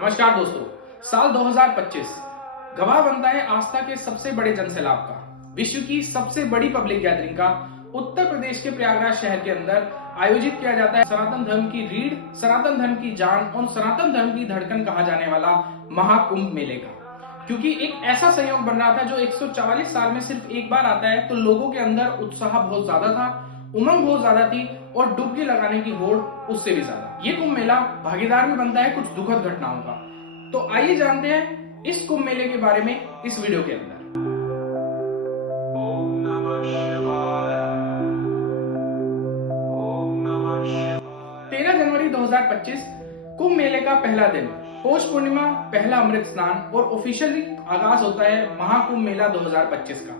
नमस्कार दोस्तों। साल 2025 गवाह बनता है आस्था के सबसे बड़े जनसैलाब का, विश्व की सबसे बड़ी पब्लिक गैदरिंग का। उत्तर प्रदेश के प्रयागराज शहर के अंदर आयोजित किया जाता है सनातन धर्म की रीढ़, सनातन धर्म की जान और सनातन धर्म की धड़कन कहा जाने वाला महाकुंभ मेले का। क्योंकि एक ऐसा संयोग बन रहा था जो 144 साल में सिर्फ एक बार आता है, तो लोगों के अंदर उत्साह बहुत ज्यादा था, उमंग बहुत ज्यादा थी और डुबकी लगाने की होड़ उससे भी ज्यादा। ये कुंभ मेला भागीदार भी बनता है कुछ दुखद घटनाओं का। तो आइए जानते हैं इस कुंभ मेले के बारे में इस वीडियो के अंदर। 13 जनवरी 2025 कुंभ मेले का पहला दिन, पौष पूर्णिमा, पहला अमृत स्नान और ऑफिशियली आगाज होता है महाकुंभ मेला 2025 का।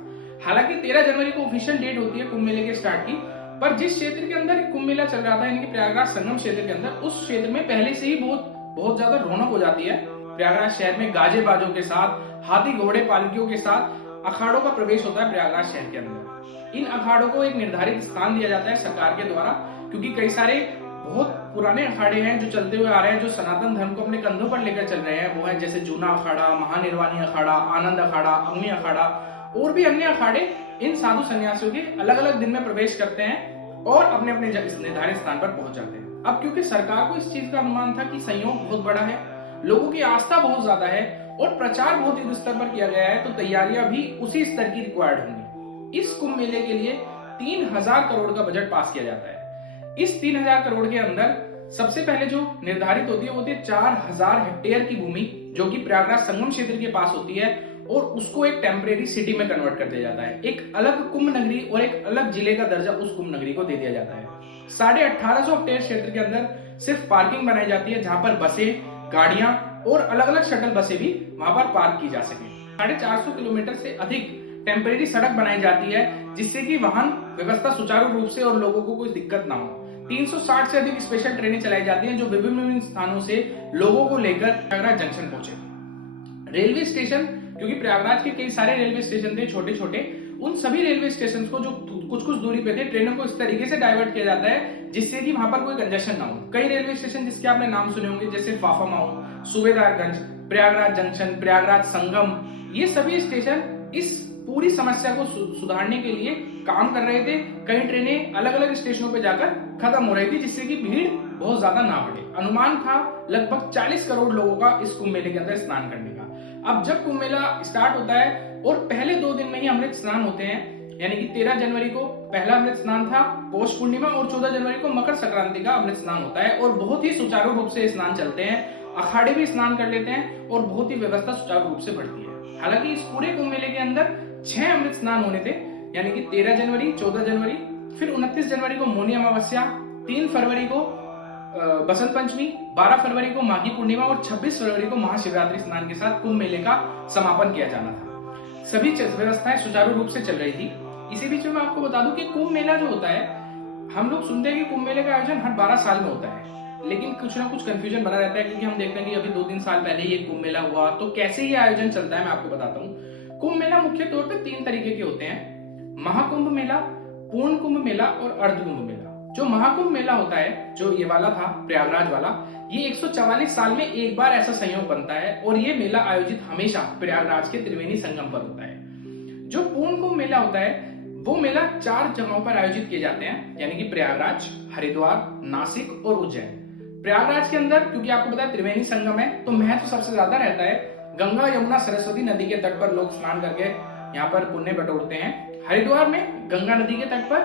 हालांकि 13 जनवरी को ऑफिशियल डेट होती है कुंभ मेले के स्टार्ट की, पर जिस क्षेत्र के अंदर कुंभ मेला चल रहा था यानी कि प्रयागराज संगम क्षेत्र के अंदर, उस क्षेत्र में पहले से ही बहुत ज्यादा रौनक हो जाती है। प्रयागराज शहर में गाजे बाजों के साथ, हाथी घोड़े पालकियों के साथ अखाड़ों का प्रवेश होता है प्रयागराज शहर के अंदर। इन अखाड़ों को एक निर्धारित स्थान दिया जाता है सरकार के द्वारा, क्योंकि कई सारे बहुत पुराने अखाड़े हैं जो चलते हुए आ रहे हैं, जो सनातन धर्म को अपने कंधों पर लेकर चल रहे हैं। वो है जैसे जूना अखाड़ा, महानिर्वाणी अखाड़ा, आनंद अखाड़ा, अग्नि अखाड़ा और भी अन्य अखाड़े। इन साधु सन्यासियों के अलग अलग दिन में प्रवेश करते हैं और अपने अपने निर्धारित स्थान पर पहुंच जाते हैं। अब क्योंकि सरकार को इस चीज का अनुमान था कि संयोग बहुत बड़ा है, लोगों की आस्था बहुत ज्यादा है और प्रचार बहुत युद्ध स्तर पर किया गया है, तो तैयारियां भी उसी स्तर की रिक्वायर्ड होंगी। इस कुंभ मेले के लिए 3000 करोड़ का बजट पास किया जाता है। इस 3000 करोड़ के अंदर सबसे पहले जो निर्धारित होती है वो होती है 4000 हेक्टेयर की भूमि, जो कि प्रयागराज संगम क्षेत्र के पास होती है, और उसको एक टेम्परेरी सिटी में कन्वर्ट कर दिया जाता है। एक अलग कुंभ नगरी और एक अलग जिले का दर्जा उस कुंभ नगरी को दे दिया जाता है। 1850 हेक्टेयर क्षेत्र के अंदर सिर्फ पार्किंग बनाई जाती है, जहां पर बसें, गाड़ियां और अलग अलग शटल बसें भी वहां पर पार्क की जा सके। 450 किलोमीटर से अधिक टेम्परेरी सड़क बनाई जाती है, जिससे कि वाहन व्यवस्था सुचारू रूप से और लोगों को कोई दिक्कत ना हो। 360 से अधिक स्पेशल ट्रेनें चलाई जाती हैं, जो विभिन्न स्थानों से लोगों को लेकर प्रयागराज जंक्शन पहुंचे। रेलवे स्टेशन, क्योंकि प्रयागराज के कई सारे रेलवे स्टेशन थे छोटे छोटे, उन सभी रेलवे स्टेशन को जो कुछ कुछ दूरी पे थे, ट्रेनों को इस तरीके से डाइवर्ट किया जाता है जिससे कि वहां पर कोई कंजेशन ना हो। कई रेलवे स्टेशन जिसके आपने नाम सुने होंगे, जैसे फाफामाऊ, सूबेदारगंज, प्रयागराज जंक्शन, प्रयागराज संगम, ये सभी स्टेशन इस पूरी समस्या को सुधारने के लिए काम कर रहे थे। कई ट्रेनें अलग अलग स्टेशनों पे जाकर खत्म हो रही थी, जिससे कि भीड़ बहुत ज्यादा ना बढ़े। अनुमान था लगभग 40 करोड़ लोगों का इस कुंभ मेले के अंदर स्नान करने का। अब जब कुंभ मेला स्टार्ट होता है और पहले 2 दिन में ही अमृत स्नान होते हैं, यानी कि 13 जनवरी को पहला अमृत स्नान था, पौष पूर्णिमा, और 14 जनवरी को मकर संक्रांति का अमृत स्नान होता है, और बहुत ही सुचारू रूप से स्नान चलते हैं। अखाड़े भी स्नान कर लेते हैं और बहुत ही व्यवस्था सुचारू रूप से बढ़ती है। हालांकि इस पूरे कुंभ मेले के अंदर 6 अमृत स्नान होने थे, यानी कि 13 जनवरी, 14 जनवरी, फिर 29 जनवरी को मौनी अमावस्या, 3 फरवरी को बसंत पंचमी, 12 फरवरी को माघी पूर्णिमा और 26 फरवरी को महाशिवरात्रि स्नान के साथ कुंभ मेले का समापन किया जाना था। सभी व्यवस्थाएं सुचारू रूप से चल रही थी। इसी बीच में मैं आपको बता दूं कि कुंभ मेला जो होता है, हम लोग सुनते हैं कि कुंभ मेले का आयोजन हर 12 साल में होता है, लेकिन कुछ ना कुछ कंफ्यूजन बना रहता है, क्योंकि हम देखते हैं कि अभी 2-3 साल पहले ये कुंभ मेला हुआ, तो कैसे ये आयोजन चलता है मैं आपको बताता हूँ। कुंभ मेला मुख्य तौर पर 3 तरीके के होते हैं: महाकुंभ मेला, पूर्ण कुंभ मेला और अर्ध कुंभ मेला। जो महाकुंभ मेला होता है, जो ये वाला था प्रयागराज वाला, ये 144 साल में एक बार ऐसा संयोग बनता है, और ये मेला आयोजित हमेशा प्रयागराज के त्रिवेणी संगम पर होता है। जो पूर्ण कुंभ मेला होता है, वो मेला 4 जगहों पर आयोजित किए जाते हैं, यानी कि प्रयागराज, हरिद्वार, नासिक और उज्जैन। प्रयागराज के अंदर, क्योंकि आपको पता है त्रिवेणी संगम है, तो महत्व सबसे ज्यादा रहता है। गंगा, यमुना, सरस्वती नदी के तट पर लोग स्नान करके यहाँ पर पुण्य बटोरते हैं। हरिद्वार में गंगा नदी के तट पर,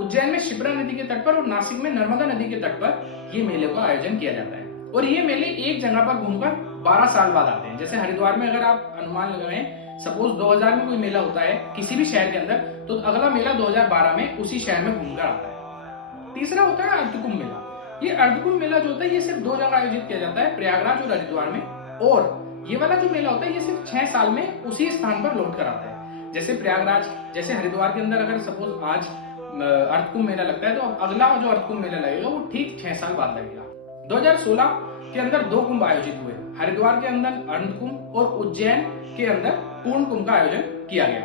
उज्जैन में शिप्रा नदी के तट पर और नासिक में नर्मदा नदी के तट पर ये मेले का आयोजन किया जाता है। और ये मेले एक जगह पर घूमकर 12 साल बाद आते हैं। जैसे हरिद्वार में अगर आप अनुमान लगाएं, सपोज 2000 में कोई मेला होता है किसी भी शहर के अंदर, तो अगला मेला 2012 में उसी शहर में घूमकर आता है। तीसरा होता है अर्धकुंभ मेला। ये अर्धकुंभ मेला जो होता है, ये सिर्फ 2 जगह आयोजित किया जाता है, प्रयागराज और हरिद्वार में। और ये वाला जो मेला होता है, ये सिर्फ 6 साल में उसी स्थान पर लौट कर आता है। जैसे प्रयागराज, जैसे हरिद्वार के अंदर अगर सपोज आज अर्धकुंभ मेला लगता है, तो अगला जो अर्धकुंभ मेला लगेगा वो ठीक 6 साल बाद लगेगा। 2016 के अंदर 2 कुंभ आयोजित हुए, हरिद्वार के अंदर अर्धकुंभ और उज्जैन के अंदर पूर्ण कुंभ का आयोजन किया गया।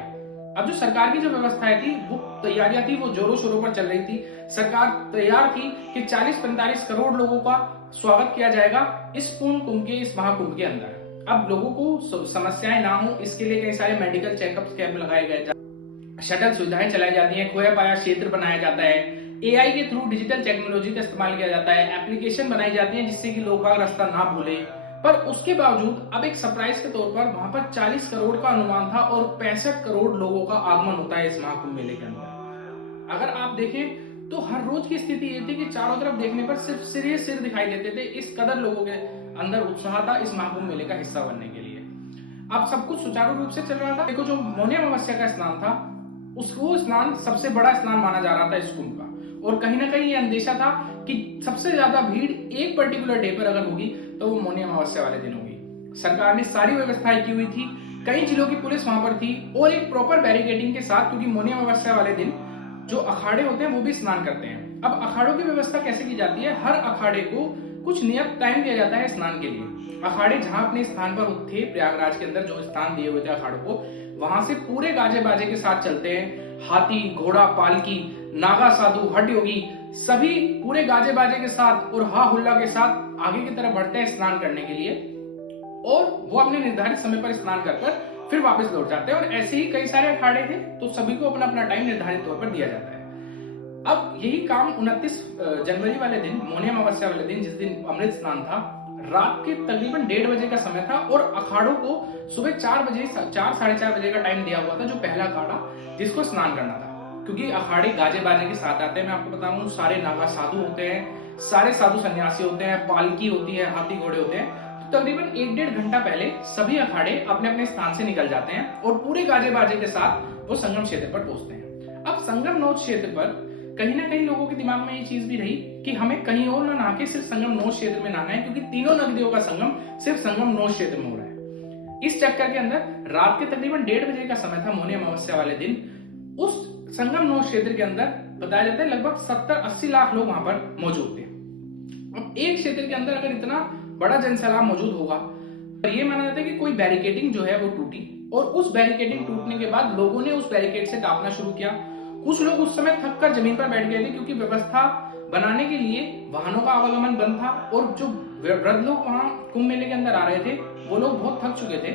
अब जो सरकार की जो व्यवस्थाएं थी, वो तैयारियां थी, वो जोरों शोरों पर चल रही थी। सरकार तैयार थी कि 40-45 करोड़ लोगों का स्वागत किया जाएगा इस पूर्ण कुंभ के, इस महाकुंभ के अंदर। अब लोगों को समस्याएं ना हो इसके लिए कई सारे मेडिकल चेकअप कैंप लगाए गए, शटल सुविधाएं चलाई जाती हैं, खोया पाया क्षेत्र बनाया जाता है, एआई के थ्रू डिजिटल टेक्नोलॉजी का इस्तेमाल किया जाता है, एप्लीकेशन बनाई जाती है जिससे कि लोग बाग रास्ता ना भूले। पर उसके बावजूद अब एक सरप्राइज के तौर पर वहां पर 40 करोड़ का अनुमान था और 65 करोड़ लोगों का आगमन होता है इस महाकुंभ मेले के अंदर। अगर आप देखें तो हर रोज की स्थिति ये थी कि चारों तरफ देखने पर सिर्फ सिर ही सिर दिखाई देते थे, इस कदर लोगों के अंदर उत्साह था इस महाकुंभ मेले का हिस्सा बनने के लिए। अब सब कुछ सुचारू रूप से चल रहा था। देखो, जो मौनी अमावस्या का स्नान था उसको स्नान सबसे बड़ा स्नान माना जा रहा था इस कुंभ का, और कहीं ना कहीं ये अंदेशा था कि सबसे ज्यादा भीड़ एक पर्टिकुलर डे पर अगर होगी तो वो मौनी अमावस्या वाले दिन होगी। सरकार ने सारी व्यवस्थाएं की हुई थी, कई जिलों की पुलिस वहां पर थी और एक प्रॉपर बैरिकेडिंग के साथ, क्योंकि मौनी अमावस्या वाले दिन जो अखाड़े होते हैं वो भी स्नान करते हैं। अब अखाड़ों की व्यवस्था कैसे की जाती है, हर अखाड़े को कुछ नियत टाइम दिया जाता है स्नान के लिए। अखाड़े जहां अपने स्थान पर थे प्रयागराज के अंदर जो स्थान दिए हुए थे अखाड़ों को, वहां से पूरे गाजे बाजे के साथ चलते हैं। हाथी, घोड़ा, पालकी, नागा साधु, हट योगी सभी पूरे गाजे बाजे के साथ और हा हुल्ला के साथ आगे की तरफ बढ़ते हैं स्नान करने के लिए, और वो अपने निर्धारित समय पर स्नान कर फिर वापस लौट जाते हैं। और ऐसे ही कई सारे अखाड़े थे तो सभी को अपना अपना टाइम निर्धारित तौर पर दिया जाता है। अब यही काम 29 जनवरी वाले दिन, मौनी अमावस्या वाले दिन, जिस दिन अमृत स्नान था, रात के तकरीबन 1:30 बजे का समय था और अखाड़ों को सुबह 4 बजे, 4 साढ़े 4 बजे का टाइम दिया हुआ था, जो पहला अखाड़ा जिसको स्नान करना था। क्योंकि अखाड़े गाजे बाजे के साथ आते हैं, मैं आपको बताऊं, सारे नागा साधु होते हैं, सारे साधु सन्यासी होते हैं, पालकी होती है, हाथी घोड़े होते हैं। तो तकरीबन 1-1.5 घंटा पहले सभी अखाड़े अपने अपने स्थान से निकल जाते हैं और पूरे गाजे बाजे के साथ वो संगम क्षेत्र पर पहुंचते हैं। अब संगम नौच क्षेत्र पर कहीं ना कहीं लोगों के दिमाग में ये चीज भी रही कि हमें कहीं और ना नहा के सिर्फ संगम नौच क्षेत्र में नहाना है, क्योंकि तीनों नदियों का संगम सिर्फ संगम नौच क्षेत्र में हो रहा है। इस चक्कर के अंदर रात के तकरीबन 1:30 बजे का समय था मौनी अमावस्या वाले दिन। उस संगम नौच क्षेत्र के अंदर बताया जाता है लगभग 70-80 लाख लोग वहां पर मौजूद थे। अब एक क्षेत्र के अंदर अगर इतना बड़ा जनसैलाब मौजूद होगा, पर यह माना जाता है कि कोई बैरिकेडिंग जो है वो टूटी, और उस बैरिकेडिंग टूटने के बाद लोगों ने उस बैरिकेड से कांपना शुरू किया। कुछ लोग उस समय थक कर जमीन पर बैठ गए थे, क्योंकि व्यवस्था बनाने के लिए वाहनों का आवागमन बंद था और जो वृद्ध लोग वहां कुंभ मेले के अंदर आ रहे थे वो लोग बहुत थक चुके थे।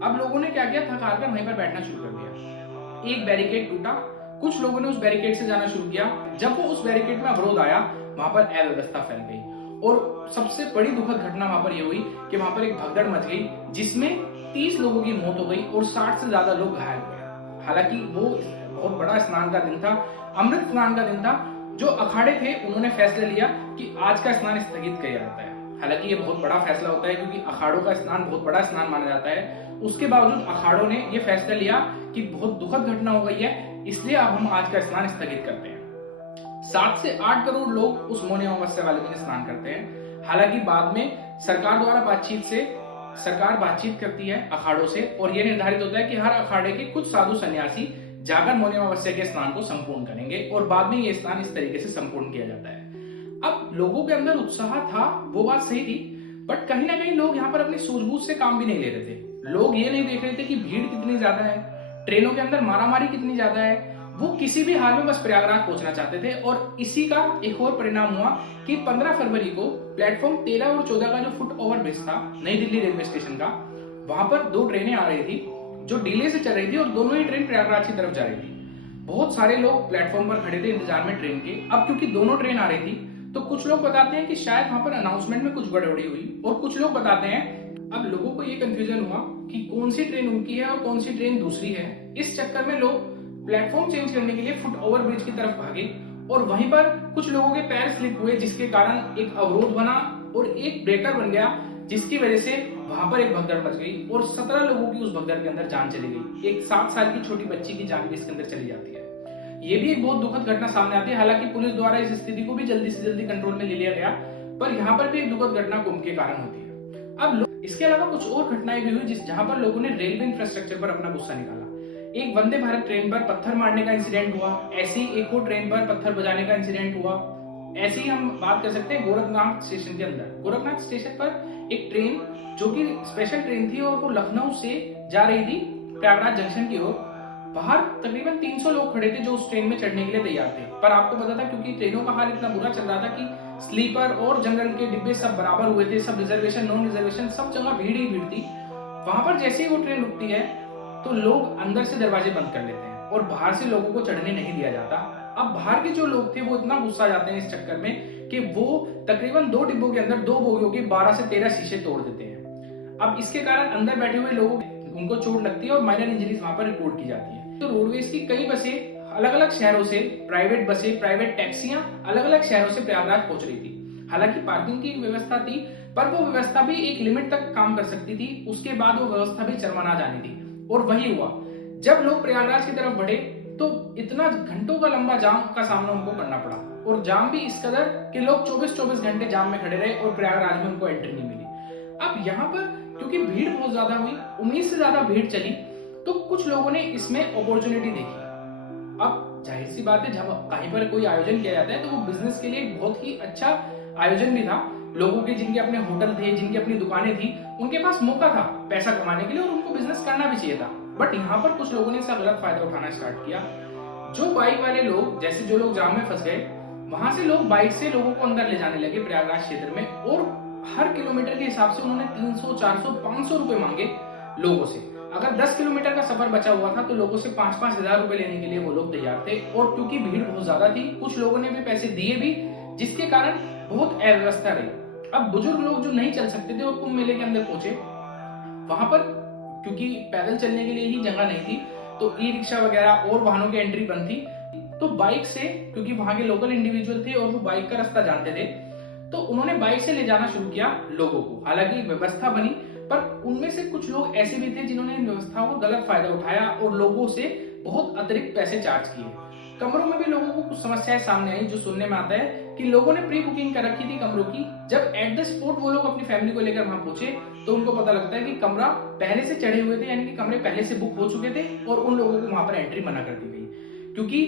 अब लोगों ने क्या किया, थक हार कर वहीं पर बैठना शुरू कर दिया। एक बैरिकेड टूटा, कुछ लोगों ने उस बैरिकेड से जाना शुरू किया। जब वो उस बैरिकेड में अवरोध आया, वहां पर अव्यवस्था फैल गई और सबसे बड़ी दुखद घटना वहां पर यह हुई कि वहां पर एक भगदड़ मच गई, जिसमें 30 लोगों की मौत हो गई और 60 से ज्यादा लोग घायल हुए। हालांकि वो बहुत बड़ा स्नान का दिन था, अमृत स्नान का दिन था। जो अखाड़े थे उन्होंने फैसला लिया कि आज का स्नान स्थगित किया जाता है। हालांकि ये बहुत बड़ा फैसला होता है, क्योंकि अखाड़ों का स्नान बहुत बड़ा स्नान माना जाता है। उसके बावजूद अखाड़ों ने ये फैसला लिया कि बहुत दुखद घटना हो गई है, इसलिए अब हम आज का स्नान स्थगित करते हैं। 7 से 8 करोड़ लोग उस मौनी अमावस्या वाले दिन स्नान करते हैं। हालांकि बाद में सरकार द्वारा सरकार बातचीत करती है अखाड़ों से, और यह निर्धारित होता है कि हर अखाड़े के कुछ साधु सन्यासी जाकर मौनी अमावस्या के स्नान को संपूर्ण करेंगे, और बाद में ये स्नान इस तरीके से संपूर्ण किया जाता है। अब लोगों के अंदर उत्साह था, वो बात सही थी, बट कहीं ना कहीं लोग यहाँ पर अपनी सूझबूझ से काम भी नहीं ले रहे थे। लोग ये नहीं देख रहे थे कि भीड़ कितनी ज्यादा है, ट्रेनों के अंदर मारामारी कितनी ज्यादा है। वो किसी भी हाल में बस प्रयागराज पहुंचना चाहते थे। और इसी का एक और परिणाम हुआ कि 15 फरवरी को प्लेटफॉर्म 13 और 14 का जो फुट ओवर ब्रिज था नई दिल्ली रेलवे स्टेशन का, वहां पर 2 ट्रेनें आ रही थी जो डिले से चल रही थी, और दोनों ही ट्रेन प्रयागराज की तरफ जा रही थी। बहुत सारे लोग प्लेटफॉर्म पर खड़े थे इंतजार में ट्रेन के। अब क्योंकि दोनों ट्रेन आ रही थी, तो कुछ लोग बताते हैं कि शायद वहां पर अनाउंसमेंट में कुछ गड़बड़ी हुई, और कुछ लोग बताते हैं, अब लोगों को ये कंफ्यूजन हुआ कि कौन सी ट्रेन उनकी है और कौन सी ट्रेन दूसरी है। इस चक्कर में लोग प्लेटफॉर्म चेंज करने के लिए फुट ओवर ब्रिज की तरफ भागे, और वहीं पर कुछ लोगों के पैर स्लिप हुए, जिसके कारण एक अवरोध बना और एक ब्रेकर बन गया, जिसकी वजह से वहां पर एक भगदड़ मच गई और 17 लोगों की उस भगदड़ के अंदर जान चली गई। एक 7 साल की छोटी बच्ची की जान भी इसके अंदर चली जाती है। ये भी एक बहुत दुखद घटना सामने आती है। हालांकि पुलिस द्वारा इस स्थिति को भी जल्दी से जल्दी कंट्रोल में ले लिया गया, पर यहाँ पर भी एक दुखद घटना कुंभ के कारण होती है। अब इसके अलावा कुछ और घटनाएं भी हुई जहां पर लोगों ने रेलवे इंफ्रास्ट्रक्चर पर अपना गुस्सा निकाला। एक वंदे भारत ट्रेन पर पत्थर मारने का इंसिडेंट हुआ, ऐसी एक और ट्रेन पर पत्थर बजाने का इंसिडेंट हुआ। ऐसे ही हम बात कर सकते हैं गोरखनाथ स्टेशन के अंदर। गोरखनाथ स्टेशन पर एक ट्रेन जो कि स्पेशल ट्रेन थी और वो लखनऊ से जा रही थी प्रयागराज जंक्शन की ओर। बाहर तकरीबन 300 लोग खड़े थे जो उस ट्रेन में चढ़ने के लिए तैयार थे, पर आपको पता था क्योंकि ट्रेनों का हाल इतना बुरा चल रहा था कि स्लीपर और जनरल के डिब्बे सब बराबर हुए थे, सब रिजर्वेशन नॉन रिजर्वेशन सब जगह भीड़ ही भीड़ थी। वहां पर जैसे ही वो ट्रेन रुकती है तो लोग अंदर से दरवाजे बंद कर लेते हैं और बाहर से लोगों को चढ़ने नहीं दिया जाता। अब बाहर के जो लोग थे वो इतना गुस्सा जाते हैं इस चक्कर में कि वो तकरीबन 2 डिब्बों के अंदर 2 बोगियों के 12 से 13 शीशे तोड़ देते हैं। अब इसके कारण अंदर बैठे हुए लोगों उनको चोट लगती है और माइनर इंजरीज वहां पर रिपोर्ट की जाती है। तो रोडवेज की कई बसें अलग अलग शहरों से, प्राइवेट बसें, प्राइवेट टैक्सियां अलग अलग शहरों से प्रयागराज पहुंच रही थी। हालांकि पार्किंग की व्यवस्था थी, पर वो व्यवस्था भी एक लिमिट तक काम कर सकती थी, उसके बाद वो व्यवस्था भी चरमरा जानी थी। और वही हुआ, जब लोग प्रयागराज की तरफ बढ़े तो इतना घंटों का लंबा जाम का सामना उनको करना पड़ा, और जाम भी इस कदर कि लोग 24-24 घंटे जाम में खड़े रहे और प्रयागराज में उनको एंट्री नहीं मिली। अब यहाँ पर क्योंकि भीड़ बहुत ज्यादा हुई, उम्मीद से ज्यादा भीड़ चली, तो कुछ लोगों ने इसमें अपॉर्चुनिटी देखी। अब जाहिर सी बात है, जब कहीं पर कोई आयोजन किया जाता है तो वो बिजनेस के लिए बहुत ही अच्छा आयोजन भी था। लोगों के जिनके अपने होटल थे, जिनकी अपनी दुकानें थी, उनके पास मौका था पैसा कमाने के लिए और उनको बिजनेस करना भी चाहिए था। बट यहाँ पर कुछ लोगों ने इसका गलत फायदा उठाना स्टार्ट किया। जो बाइक वाले लोग, जैसे जो लोग जाम में फंस गए, वहां से लोग बाइक से लोगों को अंदर ले जाने लगे प्रयागराज क्षेत्र में, और हर किलोमीटर के हिसाब से उन्होंने 300, 400, 500 रुपए मांगे लोगों से। अगर 10 किलोमीटर का सफर बचा हुआ था तो लोगों से 5-5 हजार रुपए लेने के लिए वो लोग तैयार थे। और क्योंकि भीड़ बहुत ज्यादा थी, कुछ लोगों ने भी पैसे दिए भी, जिसके कारण बहुत अव्यवस्था रही। अब बुजुर्ग लोग जो नहीं चल सकते थे वो कुंभ मेले के अंदर पहुंचे। वहां पर क्योंकि पैदल चलने के लिए ही जगह नहीं थी, तो ई रिक्शा वगैरह और वाहनों की एंट्री बंद थी। तो बाइक से, क्योंकि वहां के लोकल इंडिविजुअल थे और वो बाइक का रास्ता जानते थे, तो उन्होंने बाइक से ले जाना शुरू किया लोगों को। हालांकि व्यवस्था बनी, पर उनमें से कुछ लोग ऐसे भी थे जिन्होंने इन व्यवस्थाओं को गलत फायदा उठाया और लोगों से बहुत अतिरिक्त पैसे चार्ज किए। कमरों में भी लोगों को कुछ समस्याएं सामने आई, जो सुनने में आता है कि लोगों ने प्री बुकिंग कर रखी थी कमरों की। जब एट द स्पॉट वो लोग अपनी फैमिली को लेकर वहां पहुंचे तो उनको पता लगता है कि कमरा पहले से चढ़े हुए थे, यानी कि कमरे पहले से बुक हो चुके थे और उन लोगों को वहां पर एंट्री मना कर दी गई। क्योंकि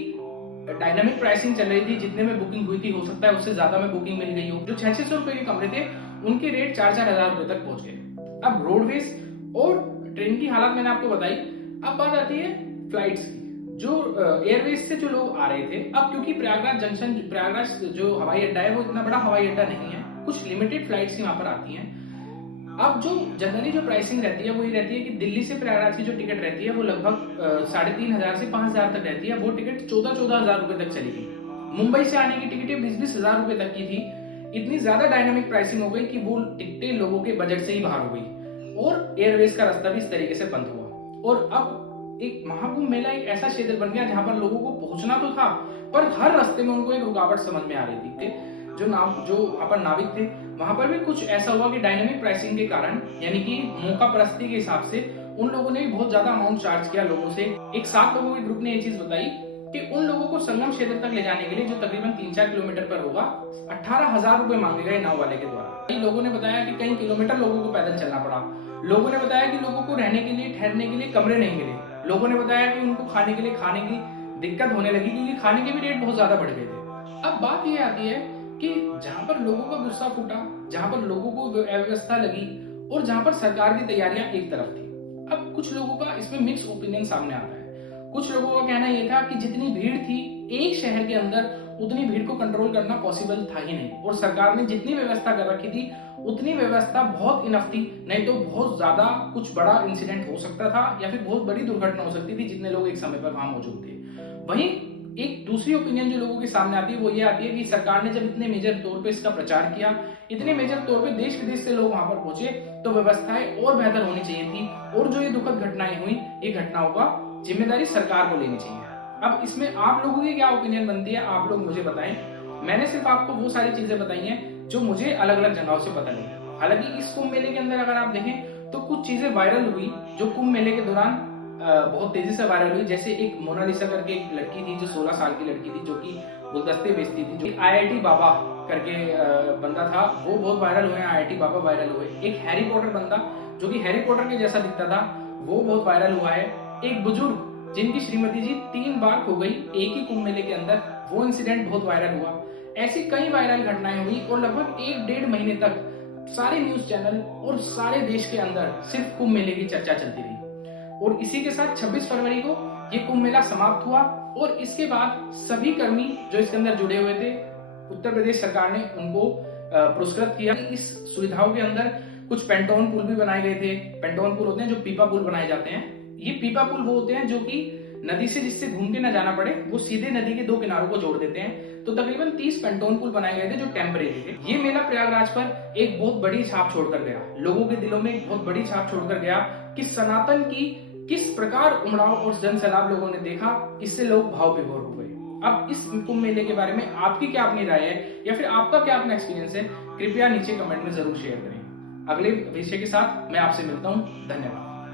डायनामिक प्राइसिंग चल रही थी, जितने में बुकिंग हुई थी हो सकता है उससे ज्यादा में बुकिंग मिल गई हो। जो 600 रुपए के कमरे थे उनके रेट 4-4 हजार रुपए तक पहुंच गए। अब रोडवेज और ट्रेन की हालत मैंने आपको बताई। अब बात आती है फ्लाइट्स की। जो एयरवेज से जो लोग आ रहे थे, अब क्योंकि प्रयागराज जंक्शन, प्रयागराज जो हवाई अड्डा है वो इतना बड़ा हवाई अड्डा नहीं है, कुछ लिमिटेड फ्लाइट्स वहां पर आती हैं। अब जो जनरली जो प्राइसिंग रहती है वो ये रहती है कि दिल्ली से प्रयागराज की जो टिकट रहती है वो लगभग 3,500 से 5,000 तक रहती है। वो टिकट 14-14 हजार रुपए तक चलेगी। मुंबई से आने की टिकटें 20-20 हजार रुपए तक की थी। इतनी ज्यादा डायनामिक प्राइसिंग हो गई कि वो टिकटें लोगों के बजट से ही बाहर हो गई और एयरवेज का रास्ता भी इस तरीके से बंद हुआ। और अब एक महाकुंभ मेला एक ऐसा क्षेत्र बन गया जहां पर लोगों को पहुंचना तो था, पर हर रास्ते में उनको एक रुकावट समझ में आ रही थी। जो वहां पर नाविक थे, वहां पर भी कुछ ऐसा हुआ कि डायनामिक प्राइसिंग के कारण, यानी कि मौका परस्ती के हिसाब से, उन लोगों ने भी बहुत ज्यादा अमाउंट चार्ज किया लोगों से। एक 7 लोगों के ग्रुप ने ये चीज बताई कि उन लोगों को संगम क्षेत्र तक ले जाने के लिए, जो तकरीबन 3-4 किलोमीटर पर होगा, 18,000 रुपए मांगे गए नाव वाले के द्वारा। कई लोगों ने बताया कि कई किलोमीटर लोगों को पैदल चलना पड़ा। लोगों ने बताया कि लोगों को रहने के लिए, ठहरने के लिए कमरे नहीं मिले। लोगों ने बताया कि उनको खाने के लिए खाने की दिक्कत होने लगी, क्योंकि खाने के भी रेट बहुत ज्यादा बढ़ गए थे। अब बात यह आती है कि जहां पर लोगों का गुस्सा फूटा, जहां पर लोगों को अव्यवस्था लगी और जहां पर सरकार की तैयारियां एक तरफ थी, अब कुछ लोगों का इसमें मिक्स ओपिनियन सामने आता है। कुछ लोगों का कहना यह था कि जितनी भीड़ थी एक शहर के अंदर, उतनी भीड़ को कंट्रोल करना पॉसिबल था ही नहीं, और सरकार ने जितनी व्यवस्था कर रखी थी उतनी व्यवस्था बहुत इनफ थी, नहीं तो बहुत ज्यादा कुछ बड़ा इंसिडेंट हो सकता था या फिर बहुत बड़ी दुर्घटना हो सकती थी जितने लोग एक समय पर वहां मौजूद थे। वहीं एक दूसरी ओपिनियन जो लोगों के सामने आती है वो ये आती है कि सरकार ने जब इतने मेजर तौर पे इसका प्रचार किया, इतने मेजर तौर पे देश विदेश से लोग वहां पर पहुंचे, तो व्यवस्थाएं और बेहतर होनी चाहिए थी, और जो ये दुखद घटनाएं हुई, ये घटनाओं का जिम्मेदारी सरकार को लेनी चाहिए। अब इसमें आप लोगों की क्या ओपिनियन बनती है, आप लोग मुझे बताएं। मैंने सिर्फ आपको वो सारी चीजें बताई हैं जो मुझे अलग अलग जगहों से पता लगी। हालांकि इस कुंभ मेले के अंदर अगर आप देखें तो कुछ चीजें वायरल हुई जो कुंभ मेले के दौरान बहुत तेजी से वायरल हुई। जैसे एक मोनालिसा करके एक लड़की थी जो 16 साल की लड़की थी, जो कि गुलदस्ते बेचती थी, जो IIT बाबा करके बंदा था, वो बहुत वायरल हुए। IIT बाबा वायरल हुए। एक हैरी पॉटर बंदा जो कि हैरी पॉटर के जैसा दिखता था, वो बहुत वायरल हुआ है। एक बुजुर्ग जिनकी श्रीमती जी 3 बार खो गई एक ही कुंभ मेले के अंदर, वो इंसिडेंट बहुत वायरल हुआ। ऐसी कई वायरल घटनाएं हुई और लगभग 1-1.5 महीने तक सारे न्यूज चैनल और सारे देश के अंदर सिर्फ कुंभ मेले की चर्चा चलती रही। और इसी के साथ 26 फरवरी को ये कुंभ मेला समाप्त हुआ और इसके बाद सभी कर्मी जो इसके अंदर जुड़े हुए थे उत्तर प्रदेश सरकार ने उनको पुरस्कृत किया। इस सुविधाओं के अंदर कुछ पेंटोन पुल भी बनाए गए थे। पेंटोन पुल होते हैं जो पीपा पुल बनाए जाते हैं। ये पीपा पुल वो होते हैं जो कि नदी से जिससे घूम के ना जाना पड़े, वो सीधे नदी के दो किनारों को जोड़ देते हैं। तो तकरीबन 30 पेंटोन पुल बनाए गए थे जो टेम्परेरी थे। ये मेला प्रयागराज पर एक बहुत बड़ी छाप छोड़कर गया, लोगों के दिलों में एक बहुत बड़ी छाप छोड़कर गया कि सनातन की किस प्रकार उमड़ाव और जन सैलाब लोगों ने देखा, इससे लोग भाव विभोर हो गए। अब इस कुंभ मेले के बारे में आपकी क्या अपनी राय है या फिर आपका क्या अपना एक्सपीरियंस है, कृपया नीचे कमेंट में जरूर शेयर करें। अगले विषय के साथ मैं आपसे मिलता हूं। धन्यवाद।